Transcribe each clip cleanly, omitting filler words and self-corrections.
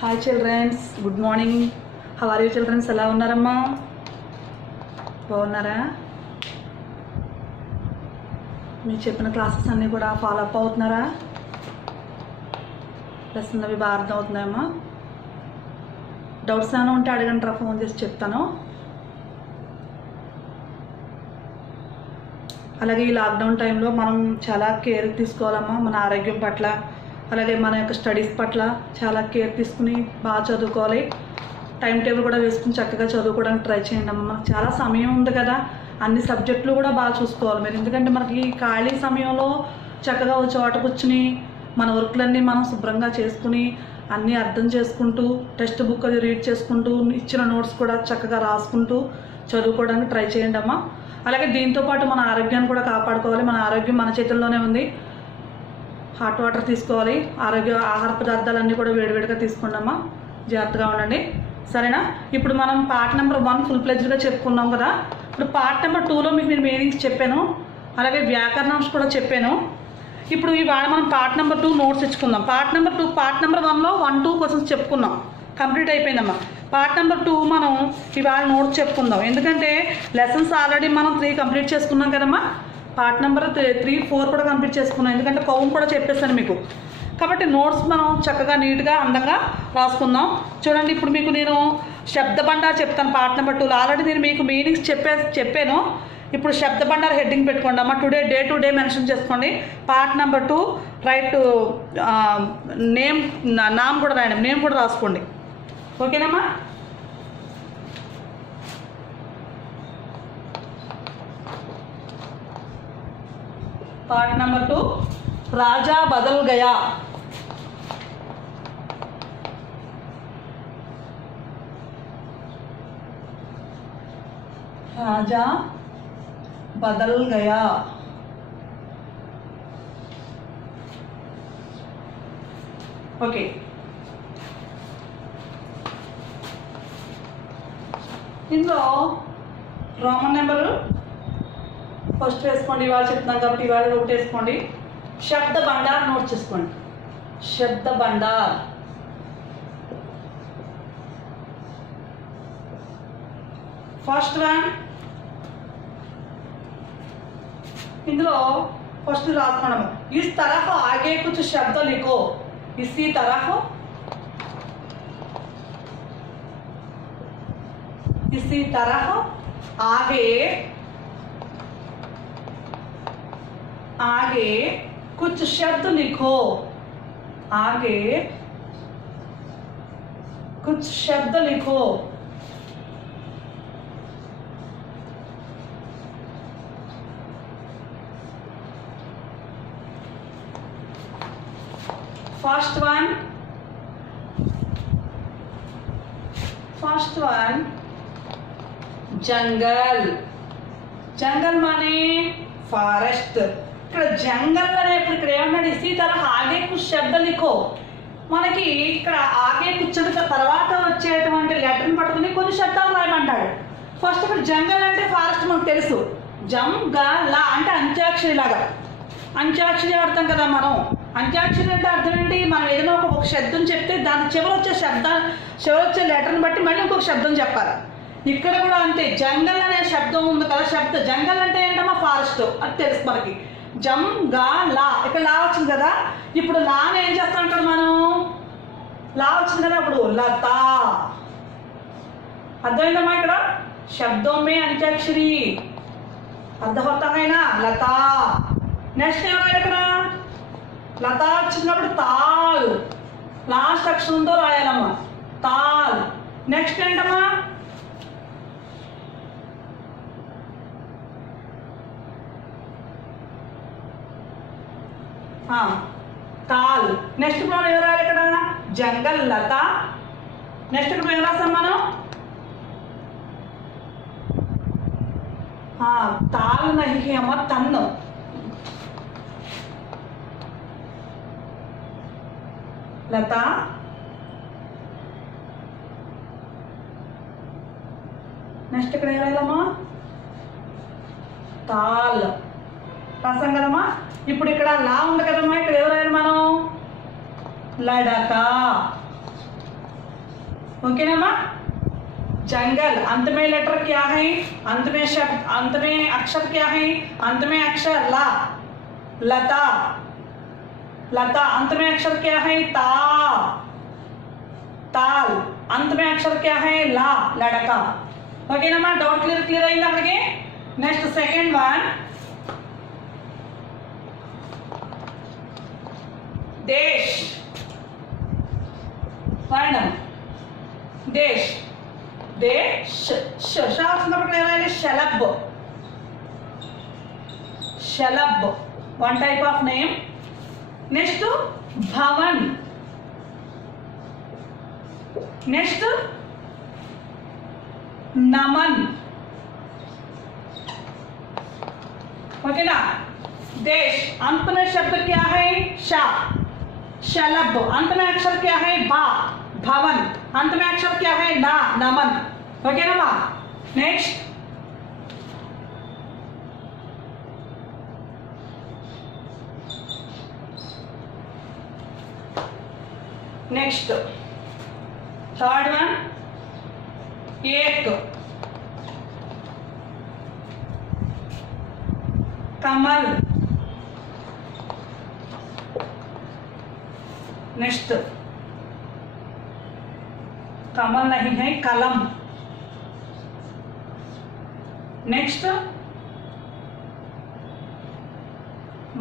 Hi children, good morning. How are you children? ఎలా ఉన్నారమ్మా? బాగున్నారా? మీరు చెప్పిన క్లాసెస్ అన్నీ కూడా ఫాలో అప్ అవుతున్నారా? లెసన్ అవి బాగా అర్థం అవుతున్నాయమ్మా? డౌట్స్ ఏమైనా ఉంటే అడగంటారా, ఫోన్ చేసి చెప్తాను. అలాగే ఈ లాక్డౌన్ టైంలో మనం చాలా కేర్ తీసుకోవాలమ్మా మన ఆరోగ్యం పట్ల, అలాగే మన యొక్క స్టడీస్ పట్ల చాలా కేర్ తీసుకుని బాగా చదువుకోవాలి. టైం టేబుల్ కూడా వేసుకుని చక్కగా చదువుకోవడానికి ట్రై చేయండి అమ్మ. మనకు చాలా సమయం ఉంది కదా, అన్ని సబ్జెక్టులు కూడా బాగా చూసుకోవాలి మీరు. ఎందుకంటే మనకి ఖాళీ సమయంలో చక్కగా ఒక చోట కూర్చుని మన వర్క్లన్నీ మనం శుభ్రంగా చేసుకుని అన్నీ అర్థం చేసుకుంటూ టెక్స్ట్ బుక్ అది రీడ్ చేసుకుంటూ ఇచ్చిన నోట్స్ కూడా చక్కగా రాసుకుంటూ చదువుకోవడానికి ట్రై చేయండి అమ్మ. అలాగే దీంతోపాటు మన ఆరోగ్యాన్ని కూడా కాపాడుకోవాలి. మన ఆరోగ్యం మన చేతుల్లోనే ఉంది. హాట్ వాటర్ తీసుకోవాలి. ఆహార పదార్థాలన్నీ కూడా వేడివేడిగా తీసుకోండి అమ్మా. జాగ్రత్తగా ఉండండి, సరేనా? ఇప్పుడు మనం పార్ట్ నెంబర్ 1 ఫుల్ ప్లెజ్డ్గా చెప్పుకున్నాం కదా. ఇప్పుడు పార్ట్ నెంబర్ 2లో మీకు నేను మీనింగ్స్ చెప్పాను, అలాగే వ్యాకరణాంశం కూడా చెప్పాను. ఇప్పుడు ఇవాళ మనం పార్ట్ నెంబర్ 2 నోట్స్ ఇచ్చుకుందాం. పార్ట్ నెంబర్ 1లో 1-2 క్వశ్చన్స్ చెప్పుకున్నాం, కంప్లీట్ అయిపోయిందమ్మా. పార్ట్ నెంబర్ 2 మనం ఇవాళ నోట్స్ చెప్పుకుందాం. ఎందుకంటే లెసన్స్ ఆల్రెడీ మనం 3 కంప్లీట్ చేసుకున్నాం కదమ్మా. పార్ట్ నెంబర్ 3-4 కూడా కంప్లీట్ చేసుకున్నాం, ఎందుకంటే కౌంట్ కూడా చెప్పేస్తాను మీకు. కాబట్టి నోట్స్ మనం చక్కగా నీట్గా అందంగా రాసుకుందాం. చూడండి, ఇప్పుడు మీకు నేను శబ్దభండార్ చెప్తాను. పార్ట్ నెంబర్ 2లో ఆల్రెడీ నేను మీకు మీనింగ్స్ చెప్పాను. ఇప్పుడు శబ్దభండార్ హెడ్డింగ్ పెట్టుకోండి అమ్మ. డే టు డే మెన్షన్ చేసుకోండి. పార్ట్ నెంబర్ 2 రైట్ నామ్ కూడా రాయండి, నేమ్ కూడా రాసుకోండి. ఓకేనమ్మా? पार्ट नंबर 2 राजा बदल गया. राजा बदल गया. ओके, ఇందులో రోమన్ నెంబర్ ఫస్ట్ వేసుకోండి. ఇవాళ చెప్తున్నాను కాబట్టి ఇవాళ ఒకటి వేసుకోండి. శబ్ద భండార్ నోట్ చేసుకోండి. శబ్ద భండార్. ఫస్ట్ వన్, ఇందులో ఫస్ట్ రాసుకోండి. ఇస్ తరహ్ ఆగే కుచ్ శబ్ద లిఖో. ఇसी तरह इसी तरह आगे कुछ शब्द लिखो. आगे कुछ शब्द लिखो. फर्स्ट वन जंगल. जंगल माने ఫారెస్ట్. ఇక్కడ జంగల్ అనేప్పుడు ఇక్కడ ఏమన్నాడు? ఇసీ తరహ ఆగే కుచ్ శబ్ద లిఖో. మనకి ఇక్కడ ఆగే కూర్చున్న తర్వాత వచ్చేటువంటి లెటర్ని పట్టుకుని కొన్ని శబ్దాలు రాయమంటాడు. ఫస్ట్ ఇక్కడ జంగల్ అంటే ఫారెస్ట్ మనకు తెలుసు. జంగలా అంటే అంత్యాక్షరి లాగా. అంత్యాక్షరి అర్థం కదా మనం. అంత్యాక్షరి అంటే అర్థం ఏంటి? మనం ఏదైనా ఒక శబ్దం చెప్తే దాని చివరి వచ్చే లెటర్ని బట్టి మళ్ళీ ఇంకొక శబ్దం చెప్పాలి. ఇక్కడ కూడా అంతే. జంగల్ అనే శబ్దం ఉంది కదా, జంగల్ అంటే ఏంటమ్మా? ఫారెస్ట్ అది తెలుసు మనకి. జంగలా, ఇక్కడ లా వచ్చింది కదా. ఇప్పుడు లాని ఏం చేస్తాం అంటాడు మనం? లా వచ్చింది కదా, అప్పుడు లతా. అర్థమైందమ్మా? ఇక్కడ శబ్దమే అంత్యాక్షరి, అర్థమవుతామైనా లతా. నెక్స్ట్ ఏమైనా ఇక్కడ లతా వచ్చినప్పుడు తాల్, లాస్ట్ అక్షరంతో రాయాలమ్మా, తాల్. నెక్స్ట్ ఏంటమ్మా? తాల్. నెక్స్ట్ మనం ఏం రాయాలి ఇక్కడ? జంగల్, లత. నెక్స్ట్ ఇప్పుడు ఏం రాస్తాం మనం? తాల్ నహి అమ్మ, తన్ను. లత. నెక్స్ట్ ఇక్కడ ఏం రాయాలమ్మా? తాల్. రాసాం కదమ్మా. ఇప్పుడు ఇక్కడ లా ఉంది కదమ్మా, ఇక్కడ ఎవరైనా మనం లడక. ओके ना माँ। जंगल, अंत में लेटर क्या है, अंत में शब्द, अंत में अक्षर क्या है, अंत में अक्षर ला। लता, लता अंत में अक्षर क्या है, ता। ताल अंत में अक्षर क्या है, ला, लड़का। ओके ना माँ, डाउट क्लियर अయిందా అక్కడికి? నెక్స్ట్ సెకండ్ వన్, देश, वर्णम देश, देश शलभ, शलभ one type of name. Next भवन, नेक्स्ट नमन। ओके ना। देश अंत में शब्द क्या है, शा। शलभ अंत में अक्षर क्या है, भा। भवन अंत में अक्षर क्या है, ना, नमन। ओके ना माँ। नेक्स्ट नेक्स्ट थर्ड वन, एक, कमल। नेक्स्ट कमल नहीं है, कलम। नेक्स्ट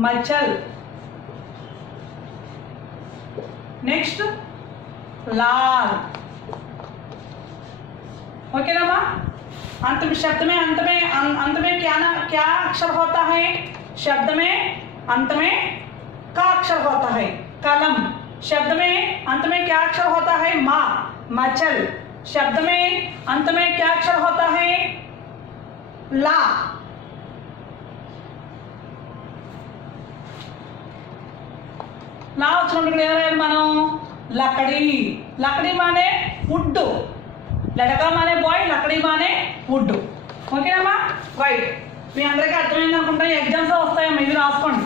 मचल। नेक्स्ट लाल। ओके ना माँ। अंत में शब्द में अंत में क्या अक्षर होता है, शब्द में अंत में का अक्षर होता है, कलम। शब्द में अंत में क्या अक्षर होता है, माँ। मचल शब्द में अंत में क्या अक्षर होता है, ला। లా వచ్చినప్పుడు ఏమయ్యాలి మనం, లకड़ी। లకड़ी माने वुड, लड़का माने बॉय, लकड़ी माने वुड। ఓకేనమ్మా, రైట్। మీ అందరికీ అర్థమైంది అనుకుంటా, ఎగ్జామ్స్ వస్తాయమ్మా, ఇది రాసుకోండి।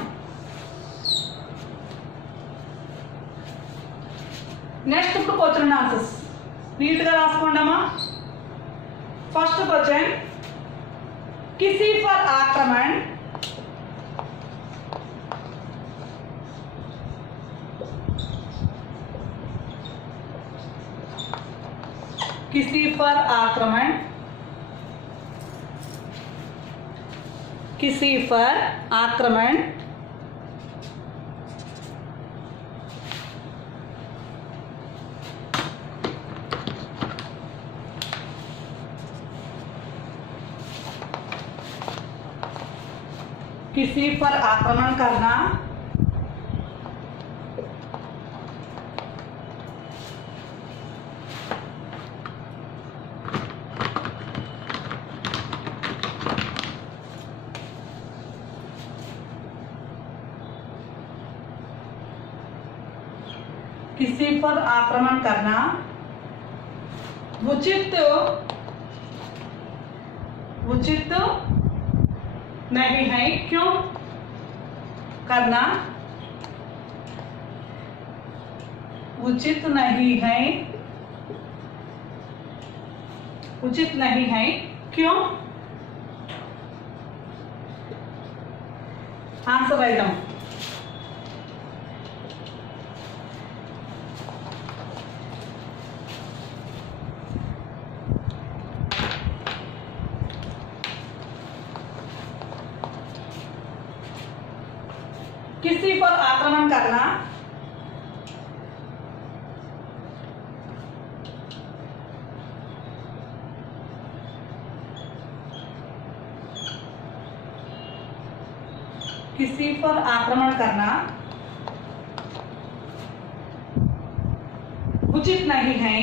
నెక్స్ట్ ఇప్పుడు క్వశ్చన్ ఆన్సర్స్ నీట్గా రాసుకోండి అమ్మా। ఫస్ట్ క్వశ్చన్, किसी पर आक्रमण किसी पर आक्रमण, किसी पर आक्रमण किसी पर आक्रमण करना किसी पर आक्रमण करना उचित उचित नहीं है। क्यों? करना उचित नहीं है, उचित नहीं है। क्यों? Answer write down. किसी पर आक्रमण करना किसी पर आक्रमण करना उचित नहीं है।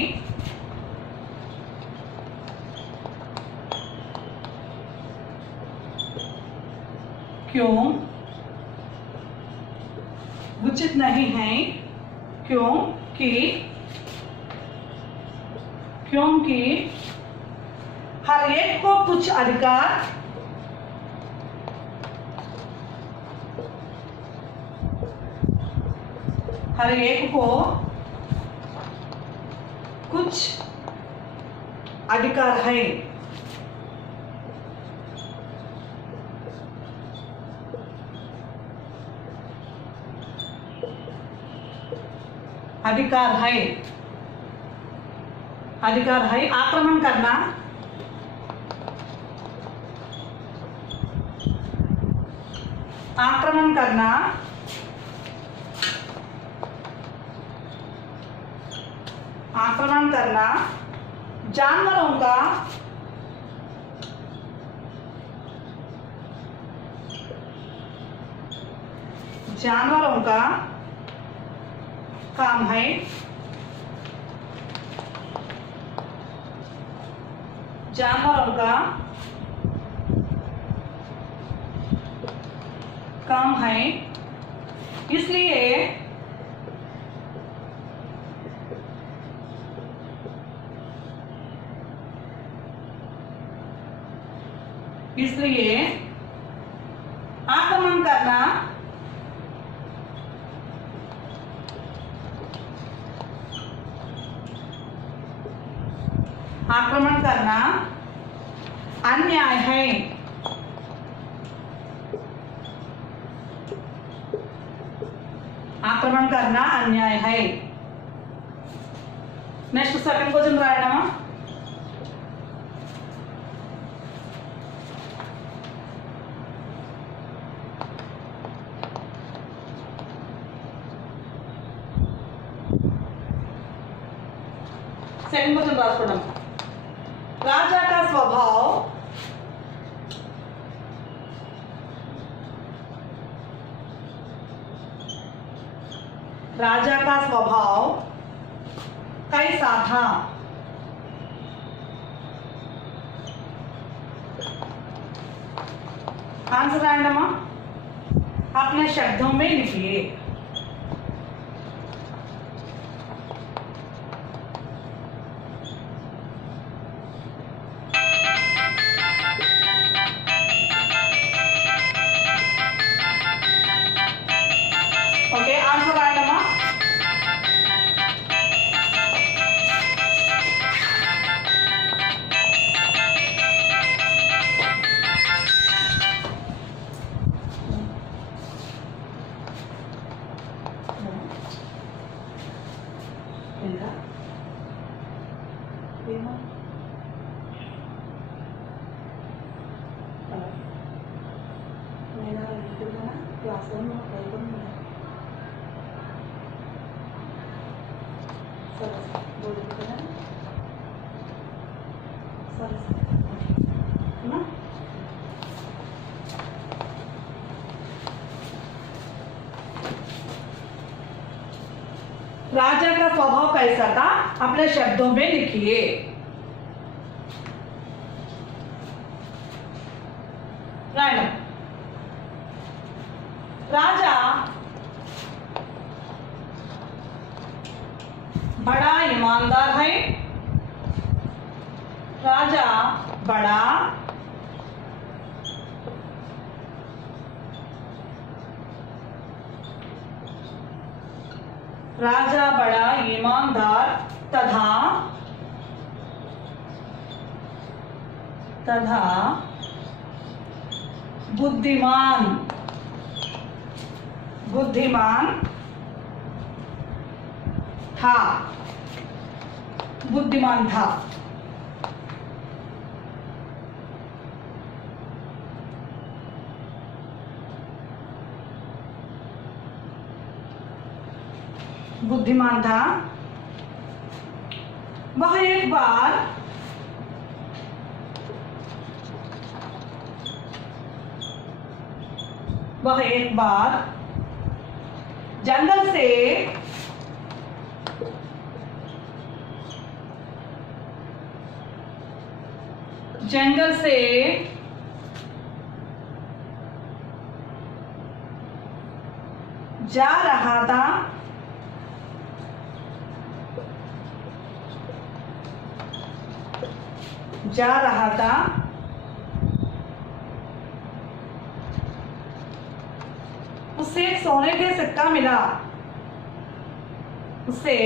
क्यों? उचित नहीं है क्योंकि हर एक को कुछ अधिकार हर एक को कुछ अधिकार है। अधिकार है, अधिकार है। आक्रमण करना, आक्रमण करना, आक्रमण करना जानवरों का, जानवरों का काम है। जानवरों का काम है, इसलिए इसलिए आक्रमण करना, आक्रमण करना अन्याय है। आक्रमण करना अन्याय है। नेक्स्ट सेकंड क्वेश्चन रायडमा। सेकंड क्वेश्चन राసుకోవడం। राजा का स्वभाव, राजा का स्वभाव कैसा था? आंसर रायडमा अपने शब्दों में लिखिए। ओके, आंसर रायडमा राजा का स्वभाव कैसा था अपने शब्दों में लिखिए। राजा बड़ा ईमानदार है। राजा बड़ा राजा बड़ा ईमानदार तथा बुद्धिमान था। बुद्धिमान था। बुद्धिमान था। वह एक बार जंगल से जा रहा था। उसे एक सोने का सिक्का मिला। उसे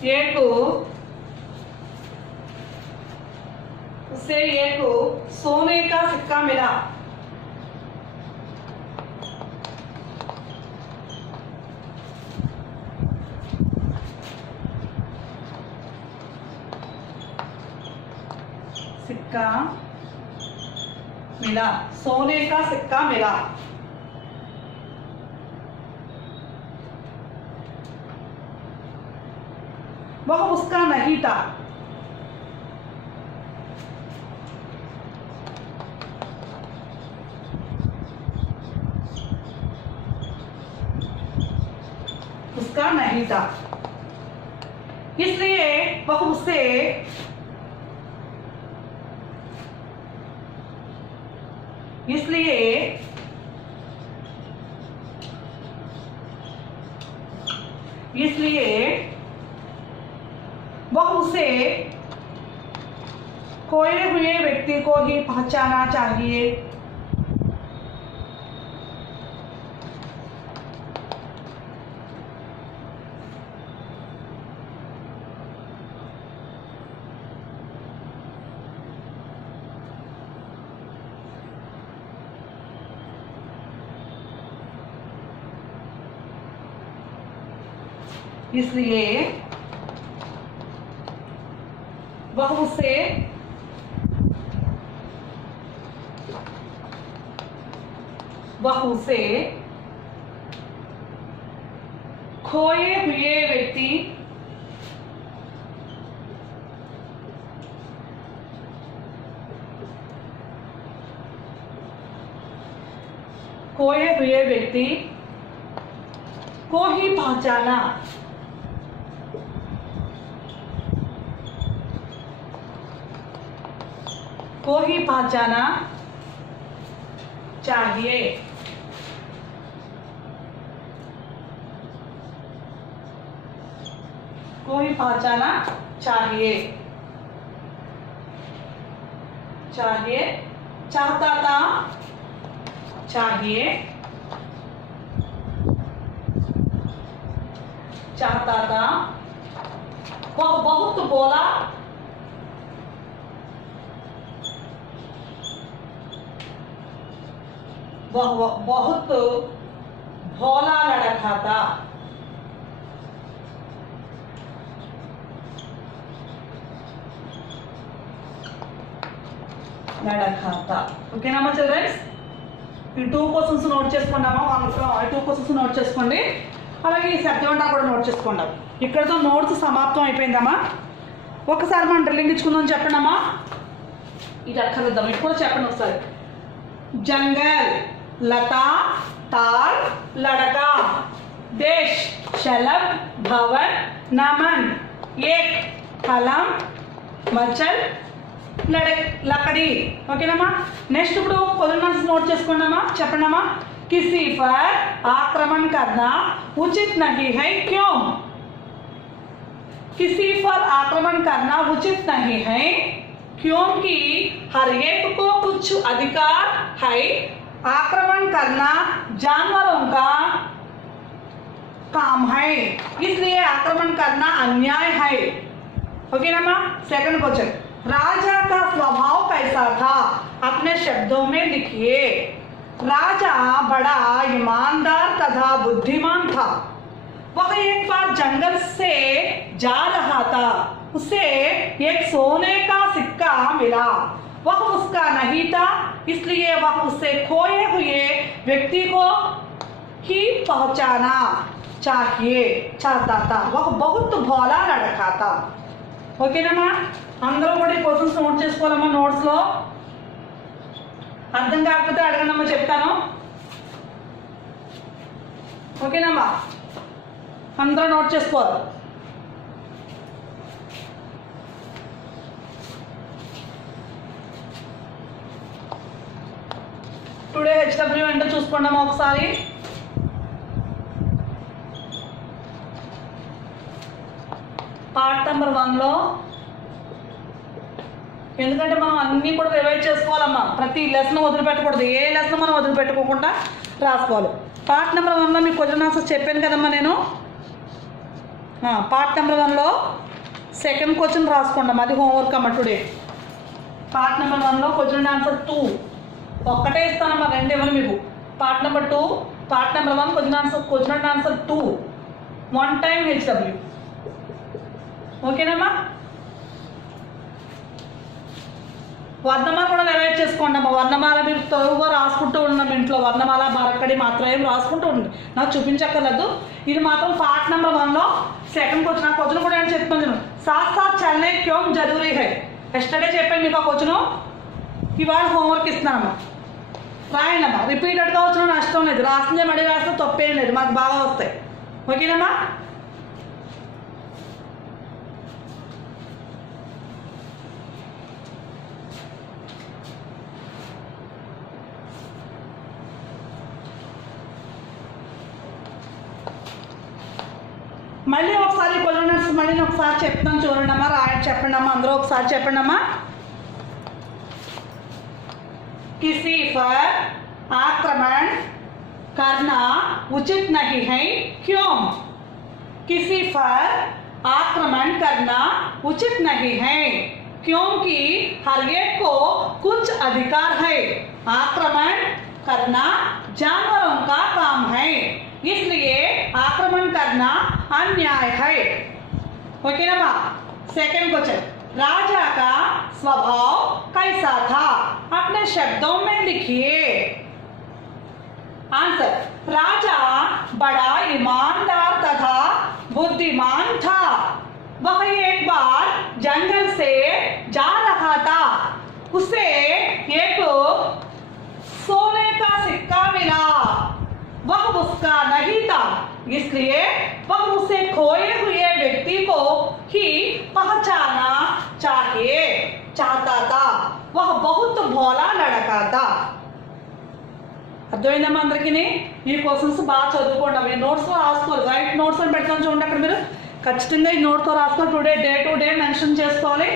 एक उसे एक सोने का सिक्का मिला। सिक्का मिला, सोने का सिक्का मिला। वह उसका नहीं था। उसका नहीं था, इसलिए वह उसे वह उसे खोए हुए व्यक्ति को ही पहचाना चाहिए। इसलिए वह उसे खोए हुए व्यक्ति को ही पहचाना। चाहिए। पहचाना चाहिए। चाहता था। वह बहुत बोला। वह बहुत भोला लड़का था। ఓకేనా మా చిల్డ్రన్స్? ఈ 2 క్వశ్చన్స్ నోట్ చేసుకున్నామా? 2 క్వశ్చన్స్ నోట్ చేసుకోండి. అలాగే ఈ సబ్జెక్ట్ కూడా నోట్ చేసుకోండి. ఇక్కడతో నోట్స్ సమాప్తం అయిపోయిందమ్మా. ఒకసారి మనం డ్రిల్లింగ్ ఇచ్చుకుందాం చెప్పండమ్మా. ఇది అక్కర్లేద్దాం, ఇది కూడా చెప్పండి ఒకసారి. जंगल, लता, ताल, लड़का, देश, शलभ, भवन, नमन, एक, कलम, मचल, लकड़ी। ఓకేనమ్మా? నెక్స్ట్ ఇప్పుడు క్వశ్చన్స్ నోట్ చేసుకున్నామా? చెప్పండమ్మా. किसी पर आक्रमण करना उचित नहीं है, क्यों? किसी पर आक्रमण करना उचित नहीं है क्योंकि हर एक को कुछ अधिकार है। आक्रमण करना जानवरों का काम है, इसलिए आक्रमण करना अन्याय है। ओके ना माँ? सेकंड क्वेश्चन, राजा का स्वभाव कैसा था? अपने शब्दों में लिखिए। राजा बड़ा ईमानदार तथा बुद्धिमान था। वह एक बार जंगल से जा रहा था, उसे एक सोने का सिक्का मिला। वह उसका नहीं था, इसलिए वह उसे खोए हुए व्यक्ति को ही पहचाना चाहता था। वह बहुत भोला लड़का था। ఓకేనమ్మా? అందరూ కూడా ఈ క్వశ్చన్స్ నోట్ చేసుకోవాలమ్మా. నోట్స్లో అర్థం కాకపోతే అడగండమ్మా, చెప్తాను. ఓకేనమ్మా? అందరూ నోట్ చేసుకోవాలి. టుడే హెచ్డబ్ల్యూ అంటే చూసుకోండమ్మా ఒకసారి. పార్ట్ నెంబర్ 1లో, ఎందుకంటే మనం అన్నీ కూడా రివైజ్ చేసుకోవాలమ్మా. ప్రతి లెసన్ వదిలిపెట్టకూడదు, ఏ లెసన్ మనం వదిలిపెట్టుకోకుండా రాసుకోవాలి. పార్ట్ నెంబర్ 1లో మీకు క్వశ్చన్ ఆన్సర్స్ చెప్పాను కదమ్మా నేను. పార్ట్ నెంబర్ 1లో సెకండ్ క్వశ్చన్ రాసుకోండి, అది హోంవర్క్ అమ్మ టుడే. పార్ట్ నెంబర్ 1లో క్వశ్చన్ ఆన్సర్ 2 ఒక్కటే ఇస్తానమ్మా, 2 ఇవ్వను మీకు. Part number 2, part number 1 question answer 2 1 time HW. ఓకేనమ్మా? వర్ణమాల కూడా రివైజ్ చేసుకోండి అమ్మా. వర్ణమాల మీరు త్వరగా రాసుకుంటూ ఉన్నాం ఇంట్లో. వర్ణమాల బారక్కడి మాత్రమే రాసుకుంటూ ఉండండి, నాకు చూపించక్కర్లేదు. ఇది మాత్రం పార్ట్ నెంబర్ 1లో సెకండ్ క్వశ్చన్. ఆ క్వశ్చన్ కూడా నేను చెప్తాను నేను. సాత్ సాత్ చల్నే క్యోం జరూరీ హై. ఎస్టర్డే చెప్పాను మీకు ఆ క్వశ్చన్, ఇవాళ హోంవర్క్ ఇస్తున్నానమ్మా. రాయండి అమ్మా, రిపీటెడ్గా వచ్చిన నష్టం లేదు, రాసిందే మళ్ళీ రాస్తే తప్పేం లేదు, మాకు బాగా వస్తాయి. ఓకేనమ్మా? మళ్ళీ ఒకసారి క్వశ్చన్స్ మళ్ళీ ఒకసారి చెప్తాను చూడండి అమ్మా, చెప్పండి అమ్మా, అందరూ ఒకసారి చెప్పండి అమ్మా. किसी पर आक्रमण करना उचित नहीं है, क्यों? किसी पर आक्रमण करना उचित नहीं है क्योंकि हर एक को कुछ अधिकार है. आक्रमण करना जानवरों का काम है, इसलिए आक्रमण करना अन्याय है. ओके ना? सेकंड क्वेश्चन, राजा का स्वभाव कैसा था? अपने शब्दों में लिखिए. आंसर, राजा बड़ा ईमानदार तथा बुद्धिमान था. वह एक बार जंगल से जा रहा था. उसे एक सोने का सिक्का मिला. वह उसका नहीं था, इसलिए वह उसे खोए हुए व्यक्ति को ही पहचाना चाहता था. वह बहुत भोला लड़का था. అర్థమైందమ్మా అందరికీ? ఈ క్వశ్చన్స్ బాగా చదువుకోండి. అవి నోట్స్లో రాసుకోవాలి, రైట్ నోట్స్ అని పెడతాను చూడండి అక్కడ. మీరు ఖచ్చితంగా ఈ నోట్తో రాసుకోవాలి. Today day to day mention చేసుకోవాలి.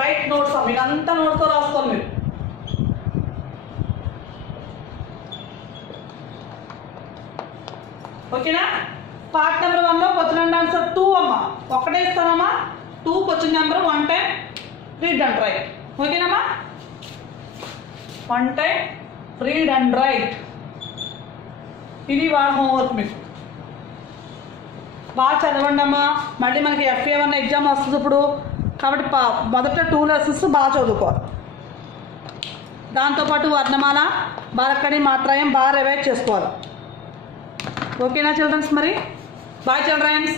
రైట్ నోట్స్ అవి ఇదంతా నోట్తో రాసుకోవాలి మీరు. ఓకేనా? పార్ట్ నెంబర్ 1లో క్వశ్చన్ ఆన్సర్ 2 అమ్మా, ఒక్కటే ఇస్తానమ్మా. 2 question number 1 time read and right. ఓకేనమ్మా? 1 టైం రీడ్ అండ్ రైట్. ఇది వాళ్ళ హోంవర్క్. మీకు బాగా చదవండి అమ్మా. మళ్ళీ మనకి FA1 ఎగ్జామ్ వస్తుంది ఇప్పుడు, కాబట్టి మొదట 2 లెసన్స్ బాగా చదువుకోవాలి. దాంతోపాటు వర్ణమాల బారక్కడి మాత్రయం బాగా రివైజ్ చేసుకోవాలి. ఓకేనా చిల్డ్రన్స్? మరి బాయ్ చిల్డ్రన్స్.